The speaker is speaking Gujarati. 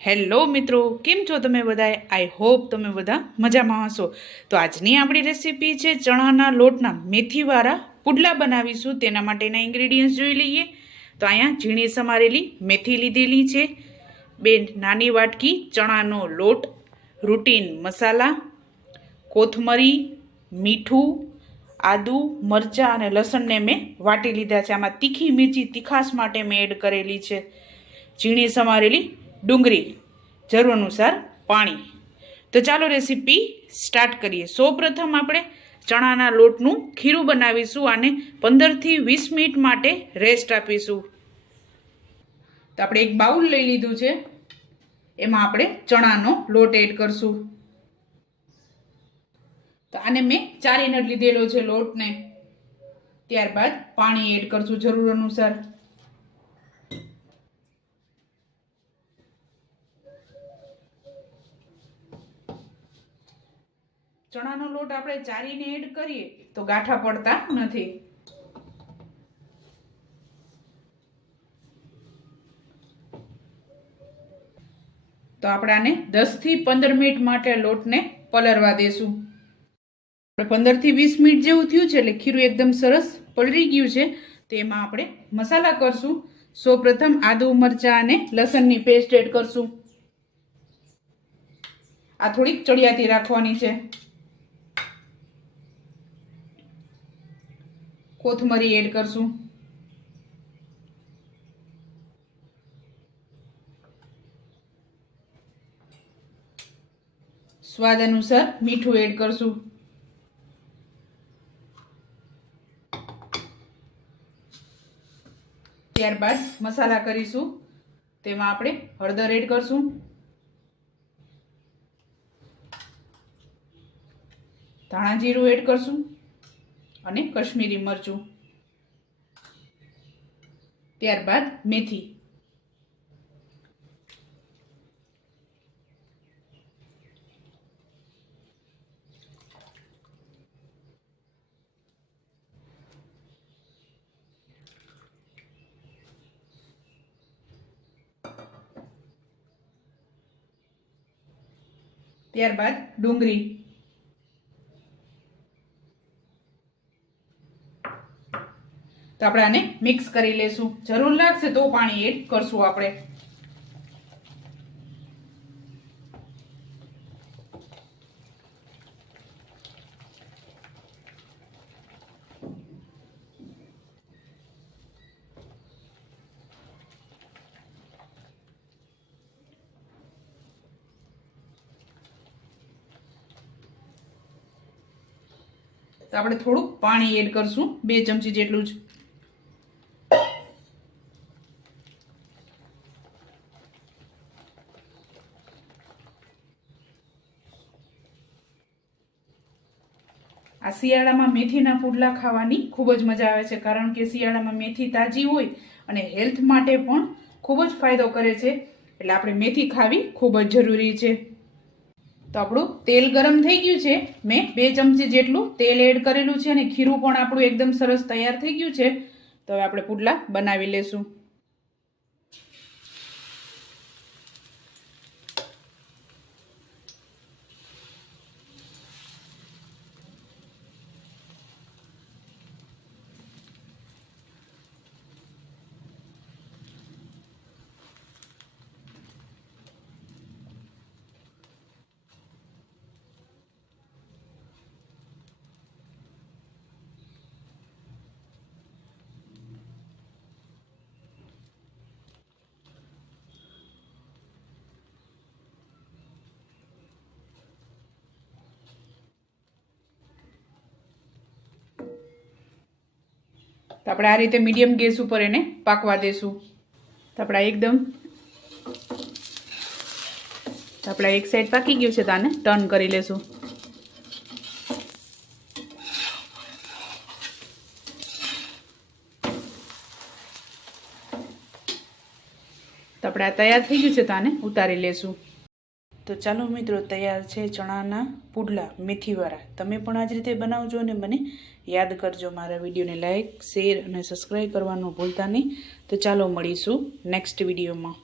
હેલો મિત્રો, કેમ છો તમે બધા? આઈ હોપ તમે બધા મજામાં હશો. તો આજની આપણી રેસીપી છે ચણાના લોટના મેથીવાળા પુડલા બનાવીશું. તેના માટેના ઇન્ગ્રેડિયન્ટ્સ જોઈ લઈએ. તો અહીંયા ઝીણી સમારેલી મેથી લીધેલી છે, 2 નાની વાટકી ચણાનો લોટ, રૂટીન મસાલા, કોથમરી, મીઠું, આદુ, મરચાં અને લસણને મેં વાટી લીધા છે. આમાં તીખી મિરચી તીખાશ માટે મેં એડ કરેલી છે. ઝીણી સમારેલી ડુંગળી, જરૂર અનુસાર પાણી. તો ચાલો રેસીપી સ્ટાર્ટ કરીએ. સૌપ્રથમ આપણે ચણાના લોટનું ખીરું બનાવીશું. આને 15થી 20 મિનિટ માટે રેસ્ટ આપીશું. તો આપણે એક બાઉલ લઈ લીધું છે, એમાં આપણે ચણાનો લોટ એડ કરશું. તો આને મેં 4 ઇંચ લીધેલો છે લોટને. ત્યારબાદ પાણી એડ કરશું જરૂર અનુસાર. ચણાનો લોટ આપણે ચારીને એડ કરીએ તો ગાંઠા પડતા નથી. તો આપણે આને 10 થી 15 મિનિટ માટે લોટને પલળવા દેશું. 15 થી 20 મિનિટ જેવું થયું છે એટલે ખીરું એકદમ સરસ પલળી ગયું છે. તેમાં આપણે મસાલા કરશું. સૌપ્રથમ આદુ, મરચાં અને લસણની પેસ્ટ એડ કરશું. આ થોડીક ચડિયાતી રાખવાની છે. કોથમરી એડ કરશું. સ્વાદ અનુસાર મીઠું એડ કરશું. ત્યારબાદ મસાલા કરીશું. તેમાં આપણે હળદર એડ કરશું, ધાણા જીરું એડ કરશું અને કશ્મીરી મરચું. ત્યારબાદ મેથી. ત્યારબાદ ડુંગળી. તો આપણે આને મિક્સ કરી લેશું. જરૂર લાગશે તો પાણી એડ કરશું આપણે. તો આપણે થોડુંક પાણી એડ કરશું, 2 ચમચી જેટલું જ. આ શિયાળામાં મેથીના પુડલા ખાવાની ખૂબ જ મજા આવે છે, કારણ કે શિયાળામાં મેથી તાજી હોય અને હેલ્થ માટે પણ ખૂબ જ ફાયદો કરે છે. એટલે આપણે મેથી ખાવી ખૂબ જ જરૂરી છે. તો આપણું તેલ ગરમ થઈ ગયું છે. મેં 2 ચમચી જેટલું તેલ એડ કરેલું છે અને ખીરું પણ આપણું એકદમ સરસ તૈયાર થઈ ગયું છે. તો હવે આપણે પુડલા બનાવી લેશું. તો આપણે આ રીતે મીડિયમ ગેસ ઉપર એને પાકવા દેશું. તો આપણે એક સાઈડ પાકી ગયું છે તો આને ટર્ન કરી લેશું. તો આપણે આ તૈયાર થઈ ગયું છે તો આને ઉતારી લેશું. તો ચાલો મિત્રો, તૈયાર છે ચણાના પુડલા મેથીવાળા. તમે પણ આ જ રીતે બનાવજો અને મને યાદ કરજો. મારા વિડીયોને લાઇક, શેર અને સબસ્ક્રાઈબ કરવાનું ભૂલતા નહીં. તો ચાલો મળીશું નેક્સ્ટ વિડીયોમાં.